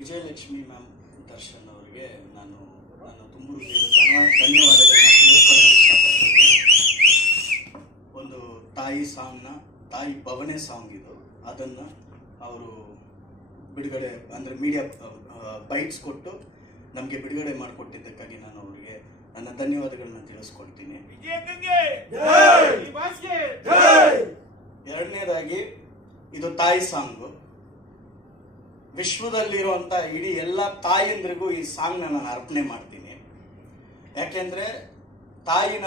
Vijayalakshmi ma'am Darshan ಅವರಿಗೆ ನಾನು ನನ್ನ ತುಂಬ ಧನ್ಯವಾದಗಳನ್ನ ತಿಳಿಸ್ಕೊಳ್ಳೋಕೆ ಇಷ್ಟಪಡ್ತೀನಿ. ಒಂದು ತಾಯಿ ಸಾಂಗ್ನ, ತಾಯಿ ಭವನೆ ಸಾಂಗ್ ಇದು, ಅದನ್ನು ಅವರು ಬಿಡುಗಡೆ ಅಂದರೆ ಮೀಡಿಯಾ ಬೈಟ್ಸ್ ಕೊಟ್ಟು ನಮಗೆ ಬಿಡುಗಡೆ ಮಾಡಿಕೊಟ್ಟಿದ್ದಕ್ಕಾಗಿ ನಾನು ಅವರಿಗೆ ನನ್ನ ಧನ್ಯವಾದಗಳನ್ನ ತಿಳಿಸ್ಕೊಳ್ತೀನಿ. ಎರಡನೇದಾಗಿ ಇದು ತಾಯಿ ಸಾಂಗು. ವಿಶ್ವದಲ್ಲಿರುವಂಥ ಇಡೀ ಎಲ್ಲ ತಾಯಂದ್ರಿಗೂ ಈ ಸಾಂಗ್ನ ನಾನು ಅರ್ಪಣೆ ಮಾಡ್ತೀನಿ. ಯಾಕೆಂದರೆ ತಾಯಿನ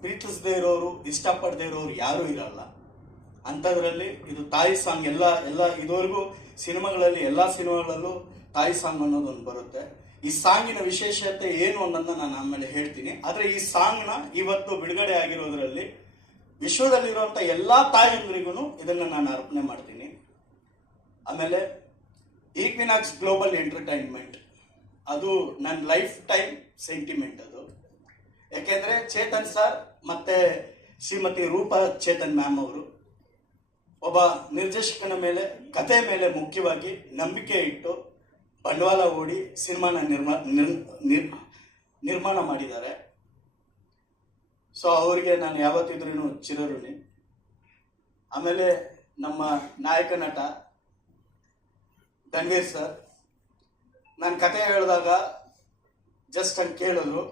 ಪ್ರೀತಿಸದೇ ಇರೋರು, ಇಷ್ಟಪಡದೇ ಇರೋರು ಯಾರೂ ಇರಲ್ಲ. ಅಂಥದ್ರಲ್ಲಿ ಇದು ತಾಯಿ ಸಾಂಗ್. ಎಲ್ಲ ಇದುವರೆಗೂ ಸಿನಿಮಾಗಳಲ್ಲಿ, ಎಲ್ಲ ಸಿನಿಮಾಗಳಲ್ಲೂ ತಾಯಿ ಸಾಂಗ್ ಅನ್ನೋದೊಂದು ಬರುತ್ತೆ. ಈ ಸಾಂಗಿನ ವಿಶೇಷತೆ ಏನು ಅನ್ನೋದನ್ನ ನಾನು ಆಮೇಲೆ ಹೇಳ್ತೀನಿ. ಆದರೆ ಈ ಸಾಂಗ್ನ ಇವತ್ತು ಬಿಡುಗಡೆ ಆಗಿರೋದ್ರಲ್ಲಿ ವಿಶ್ವದಲ್ಲಿರುವಂಥ ಎಲ್ಲ ತಾಯಂದ್ರಿಗೂ ಇದನ್ನು ನಾನು ಅರ್ಪಣೆ ಮಾಡ್ತೀನಿ. ಆಮೇಲೆ ಈಕ್ವಿನಾಕ್ಸ್ ಗ್ಲೋಬಲ್ ಎಂಟರ್ಟೈನ್ಮೆಂಟ್, ಅದು ನನ್ನ ಲೈಫ್ ಟೈಮ್ ಸೆಂಟಿಮೆಂಟ್ ಅದು. ಯಾಕೆಂದರೆ ಚೇತನ್ ಸರ್ ಮತ್ತೆ ಶ್ರೀಮತಿ ರೂಪಾ ಚೇತನ್ ಮ್ಯಾಮ್ ಅವರು ಒಬ್ಬ ನಿರ್ದೇಶಕನ ಮೇಲೆ, ಕತೆ ಮೇಲೆ ಮುಖ್ಯವಾಗಿ ನಂಬಿಕೆ ಇಟ್ಟು ಬಂಡವಾಳ ಹೂಡಿ ಸಿನಿಮಾನ ನಿರ್ಮಾಣ ಮಾಡಿದ್ದಾರೆ. ಸೊ ಅವರಿಗೆ ನಾನು ಯಾವತ್ತಿದ್ರೂ ಚಿರಋಣಿ. ಆಮೇಲೆ ನಮ್ಮ ನಾಯಕ ನಟ ಧನ್ವೀರ್ ಸರ್, ನಾನು ಕತೆ ಹೇಳಿದಾಗ ಜಸ್ಟ್ ಹಂಗೆ ಕೇಳಿದ್ರು.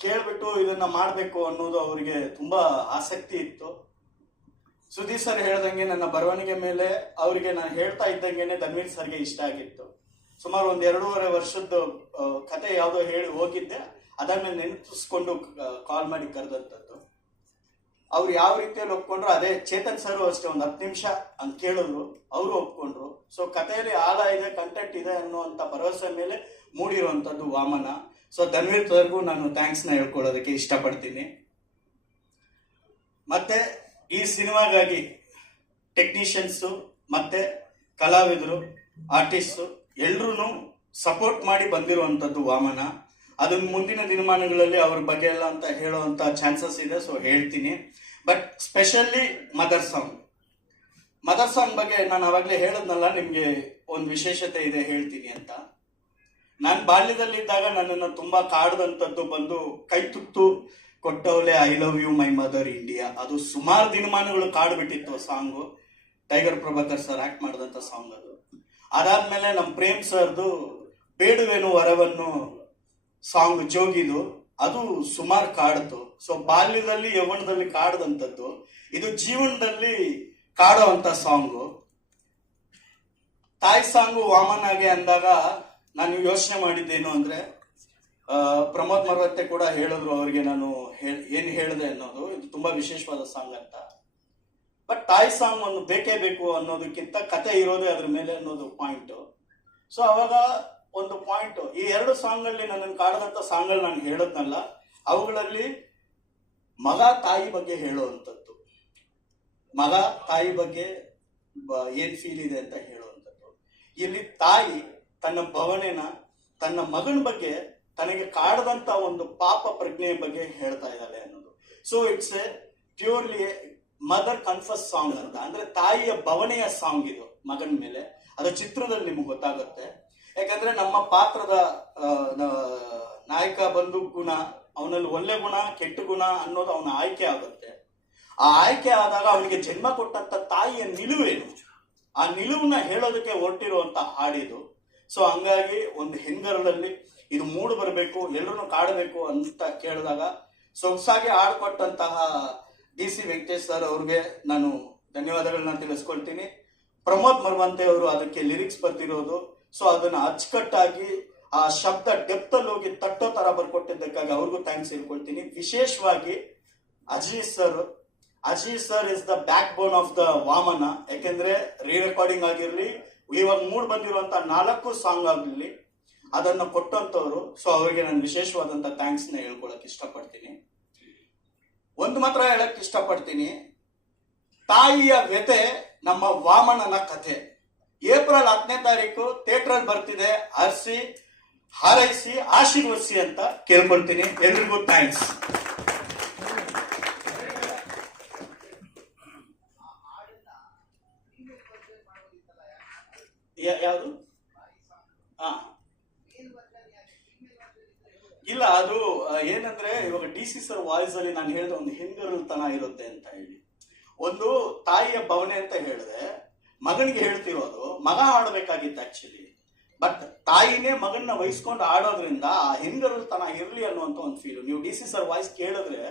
ಕೇಳಿಬಿಟ್ಟು ಇದನ್ನ ಮಾಡಬೇಕು ಅನ್ನೋದು ಅವರಿಗೆ ತುಂಬಾ ಆಸಕ್ತಿ ಇತ್ತು. ಸುದೀಪ್ ಸರ್ ಹೇಳ್ದಂಗೆ ನನ್ನ ಬರವಣಿಗೆ ಮೇಲೆ ಅವರಿಗೆ ನಾನು ಹೇಳ್ತಾ ಇದ್ದಂಗೆನೆ ಧನ್ವೀರ್ ಸರ್ಗೆ ಇಷ್ಟ ಆಗಿತ್ತು. ಸುಮಾರು ಒಂದು 2.5 ವರ್ಷದ ಕತೆ ಯಾವುದೋ ಹೇಳಿ ಹೋಗಿದ್ದೆ, ಅದಾದ್ಮೇಲೆ ನೆನಪಿಸ್ಕೊಂಡು ಕಾಲ್ ಮಾಡಿ ಕರೆದಂಥದ್ದು. ಅವ್ರು ಯಾವ ರೀತಿಯಲ್ಲಿ ಒಪ್ಕೊಂಡ್ರು, ಅದೇ ಚೇತನ್ ಸರ್ ಅಷ್ಟೇ ಒಂದು 10 ನಿಮಿಷ ಹಂಗೆ ಕೇಳಿದ್ರು, ಅವರು ಒಪ್ಕೊಂಡ್ರು. ಸೊ ಕಥೆಯಲ್ಲಿ ಆಳ ಇದೆ, ಕಂಟೆಂಟ್ ಇದೆ ಅನ್ನುವಂಥ ಭರವಸೆ ಮೇಲೆ ಮೂಡಿರುವಂಥದ್ದು ವಾಮನ. ಸೊ ಧನ್ವೀರ್ ಸರ್ಗೂ ನಾನು ಥ್ಯಾಂಕ್ಸ್ನ ಹೇಳ್ಕೊಳ್ಳೋದಕ್ಕೆ ಇಷ್ಟಪಡ್ತೀನಿ. ಮತ್ತೆ ಈ ಸಿನಿಮಾಗಾಗಿ ಟೆಕ್ನಿಷಿಯನ್ಸು ಮತ್ತೆ ಕಲಾವಿದರು, ಆರ್ಟಿಸ್ಟು ಎಲ್ರೂ ಸಪೋರ್ಟ್ ಮಾಡಿ ಬಂದಿರುವಂಥದ್ದು ವಾಮನ. ಅದನ್ನ ಮುಂದಿನ ದಿನಮಾನಗಳಲ್ಲಿ ಅವ್ರ ಬಗ್ಗೆ ಎಲ್ಲ ಅಂತ ಹೇಳುವಂಥ ಚಾನ್ಸಸ್ ಇದೆ, ಸೊ ಹೇಳ್ತೀನಿ. ಬಟ್ ಸ್ಪೆಷಲಿ ಮದರ್ ಸಾಂಗ್ ಬಗ್ಗೆ ನಾನು ಅವಾಗಲೇ ಹೇಳಿದ್ನಲ್ಲ, ನಿಮಗೆ ಒಂದು ವಿಶೇಷತೆ ಇದೆ ಹೇಳ್ತೀನಿ ಅಂತ. ನಾನು ಬಾಲ್ಯದಲ್ಲಿದ್ದಾಗ ನನ್ನನ್ನು ತುಂಬಾ ಕಾಡ್ದಂಥದ್ದು ಬಂದು ಕೈ ತುತ್ತು ಕೊಟ್ಟವಳೆ I love you my mother India. ಅದು ಸುಮಾರು ದಿನಮಾನಗಳು ಕಾಡ್ಬಿಟ್ಟಿತ್ತು song. Tiger Prabhakar sir act ಮಾಡಿದಂಥ ಸಾಂಗ್ ಅದು. ಅದಾದ್ಮೇಲೆ ನಮ್ಮ ಪ್ರೇಮ್ ಸರ್ದು ಬೇಡುವೆನು ವರವನ್ನು ಸಾಂಗ್ ಜೋಗಿದು, ಅದು ಸುಮಾರು ಕಾಡ್ತು. ಸೊ ಬಾಲ್ಯದಲ್ಲಿ ಯೌವನದಲ್ಲಿ ಕಾಡ್ದಂಥದ್ದು, ಇದು ಜೀವನದಲ್ಲಿ ಕಾಡುವಂಥ ಸಾಂಗು. ತಾಯಿ ಸಾಂಗು ವಾಮನಾಗೆ ಅಂದಾಗ ನಾನು ಯೋಚನೆ ಮಾಡಿದ್ದೇನು ಅಂದ್ರೆ, ಪ್ರಮೋದ್ ಮರವತ್ತೆ ಕೂಡ ಹೇಳಿದ್ರು ಅವರಿಗೆ ನಾನು ಏನ್ ಹೇಳಿದೆ ಅನ್ನೋದು, ಇದು ತುಂಬಾ ವಿಶೇಷವಾದ ಸಾಂಗ್ ಅಂತ. ಬಟ್ ತಾಯಿ ಸಾಂಗ್ ಒಂದು ಬೇಕೇ ಬೇಕು ಅನ್ನೋದಕ್ಕಿಂತ ಕತೆ ಇರೋದೇ ಅದ್ರ ಮೇಲೆ ಅನ್ನೋದು ಪಾಯಿಂಟ್. ಸೊ ಅವಾಗ ಒಂದು ಪಾಯಿಂಟ್, ಈ 2 ಸಾಂಗ್ ಅಲ್ಲಿ ನನ್ನನ್ನು ಕಾಡದಂತ ಸಾಂಗ್ ನಾನು ಹೇಳದ್ನಲ್ಲ, ಅವುಗಳಲ್ಲಿ ಮಗ ತಾಯಿ ಬಗ್ಗೆ ಹೇಳುವಂಥದ್ದು, ಮಗ ತಾಯಿ ಬಗ್ಗೆ ಏನ್ ಫೀಲ್ ಇದೆ ಅಂತ ಹೇಳುವಂಥದ್ದು. ಇಲ್ಲಿ ತಾಯಿ ತನ್ನ ಭವನೆನ, ತನ್ನ ಮಗನ ಬಗ್ಗೆ, ತನಗೆ ಕಾಡದಂತ ಒಂದು ಪಾಪ ಪ್ರಜ್ಞೆಯ ಬಗ್ಗೆ ಹೇಳ್ತಾ ಇದ್ದಾಳೆ ಅನ್ನೋದು. So it's a purely mother confuse song ಅಂತ, ಅಂದ್ರೆ ತಾಯಿಯ ಭವನೆಯ ಸಾಂಗ್ ಇದು ಮಗನ ಮೇಲೆ. ಅದು ಚಿತ್ರದಲ್ಲಿ ನಿಮ್ಗೆ ಗೊತ್ತಾಗುತ್ತೆ. ಯಾಕಂದ್ರೆ ನಮ್ಮ ಪಾತ್ರದ ನಾಯಕ ಬಂದು ಗುಣ, ಅವನಲ್ಲಿ ಒಳ್ಳೆ ಗುಣ ಕೆಟ್ಟ ಗುಣ ಅನ್ನೋದು ಅವನ ಆಯ್ಕೆ ಆಗುತ್ತೆ. ಆ ಆಯ್ಕೆ ಆದಾಗ ಅವನಿಗೆ ಜನ್ಮ ಕೊಟ್ಟಂತ ತಾಯಿಯ ನಿಲುವೇನು, ಆ ನಿಲುವನ್ನ ಹೇಳೋದಕ್ಕೆ ಹೊರಟಿರುವಂತ ಹಾಡಿದು. ಸೊ ಹಂಗಾಗಿ ಒಂದು ಹೆಂಗರಳಲ್ಲಿ ಇದು ಮೂಡು ಬರಬೇಕು, ಎಲ್ಲರನ್ನು ಕಾಡಬೇಕು ಅಂತ ಕೇಳಿದಾಗ ಸೊಗಸಾಗಿ ಆಡ್ಕೊಟ್ಟಂತಹ DC ವೆಂಕಟೇಶ್ ಸರ್ ಅವ್ರಿಗೆ ನಾನು ಧನ್ಯವಾದಗಳನ್ನ ತಿಳಿಸ್ಕೊಳ್ತೀನಿ. ಪ್ರಮೋದ್ ಮರವಂತೆ ಅವರು ಅದಕ್ಕೆ ಲಿರಿಕ್ಸ್ ಬರ್ತಿರೋದು. ಸೊ ಅದನ್ನ ಅಚ್ಚುಕಟ್ಟಾಗಿ ಆ ಶಬ್ದ ಡೆಪ್ತ್ ಅಲ್ಲಿ ಹೋಗಿ ತಟ್ಟೋ ತರ ಬರ್ಕೊಟ್ಟಿದ್ದಕ್ಕಾಗಿ ಅವ್ರಿಗೂ ಥ್ಯಾಂಕ್ಸ್ ಹೇಳ್ಕೊಳ್ತೀನಿ. ವಿಶೇಷವಾಗಿ Ajit sir is the backbone of the Vamana. ಯಾಕೆಂದ್ರೆ ರೀ ರೆಕಾರ್ಡಿಂಗ್ ಆಗಿರ್ಲಿ, ಇವಾಗ ಮೂಡ್ ಬಂದಿರುವಂತ 4 ಸಾಂಗ್ ಆಗಿರ್ಲಿ, ಅದನ್ನ ಕೊಟ್ಟಂತವ್ರು. ಸೊ ಅವರಿಗೆ ನಾನು ವಿಶೇಷವಾದಂತ ಥ್ಯಾಂಕ್ಸ್ ನ ಹೇಳ್ಕೊಳಕ್ ಇಷ್ಟಪಡ್ತೀನಿ. ಒಂದು ಮಾತ್ರ ಹೇಳಕ್ ಇಷ್ಟಪಡ್ತೀನಿ, ತಾಯಿಯ ವ್ಯತೆ ನಮ್ಮ ವಾಮನನ ಕಥೆ ಏಪ್ರಿಲ್ 10ನೇ ತಾರೀಕು ಥಿಯೇಟರ್ ಬರ್ತಿದೆ. ಹರಿಸಿ ಹಾರೈಸಿ ಆಶೀರ್ವದಿಸಿ ಅಂತ ಕೇಳ್ಕೊಳ್ತೀನಿ. ಎಲ್ರಿಗೂ ಥ್ಯಾಂಕ್ಸ್. ಯಾವುದು ಇಲ್ಲ ಅದು ಏನಂದ್ರೆ ಇವಾಗ ಡಿ ಸಿ ಸರ್ ವಾಯ್ಸ್ ಅಲ್ಲಿ ನಾನು ಹೇಳಿದ ಒಂದು ಹೆಂಗರುತನ ಇರುತ್ತೆ ಅಂತ ಹೇಳಿ, ಒಂದು ತಾಯಿಯ ಭಾವನೆ ಅಂತ ಹೇಳಿದ್ರೆ ಮಗನಿಗೆ ಹೇಳ್ತಿರೋದು, ಮಗ ಆಡಬೇಕಾಗಿತ್ತು ಆಕ್ಚುಲಿ, ಬಟ್ ತಾಯಿನೇ ಮಗನ್ನ ವಹಿಸ್ಕೊಂಡು ಆಡೋದ್ರಿಂದ ಆ ಹೆಂಗರುತನ ಇರ್ಲಿ ಅನ್ನುವಂತ ಒಂದು ಫೀಲ್. ನೀವು ಡಿ ಸಿ ಸರ್ ವಾಯ್ಸ್ ಕೇಳಿದ್ರೆ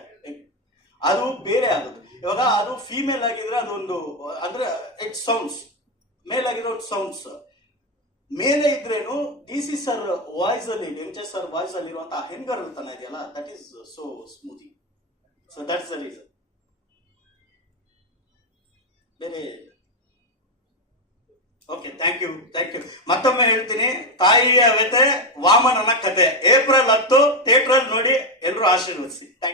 ಅದು ಬೇರೆ ಆಗುತ್ತೆ. ಇವಾಗ ಅದು ಫೀಮೇಲ್ ಆಗಿದ್ರೆ ಅದೊಂದು ಅಂದ್ರೆ ಇಟ್ ಸೌಂಡ್ಸ್, ಮೇಲ್ ಆಗಿರೋ ಸೌಂಡ್ಸ್ ಮೇಲೆ ಇದ್ರೇನು ಡಿ ಸಿ ಸರ್ ವಾಯ್ಸ್ ಅಲ್ಲಿ, ವೆಂಕಟೇಶ್ ಸರ್ ವಾಯ್ಸ್ ಅಲ್ಲಿ ಇರುವಂತಹ ಹೆಂಗರುತನ ಇದೆಯಲ್ಲ, that is so smoothie. So that's the reason. ಬೇರೆ ಓಕೆ, ಥ್ಯಾಂಕ್ ಯು. ಮತ್ತೊಮ್ಮೆ ಹೇಳ್ತೀನಿ, ತಾಯಿಯ ವ್ಯತೆ ವಾಮನನ ಕತೆ. ಏಪ್ರಿಲ್ 10 ಥಿಯೇಟರ್ ನೋಡಿ, ಎಲ್ಲರೂ ಆಶೀರ್ವದಿಸಿ. Thank you.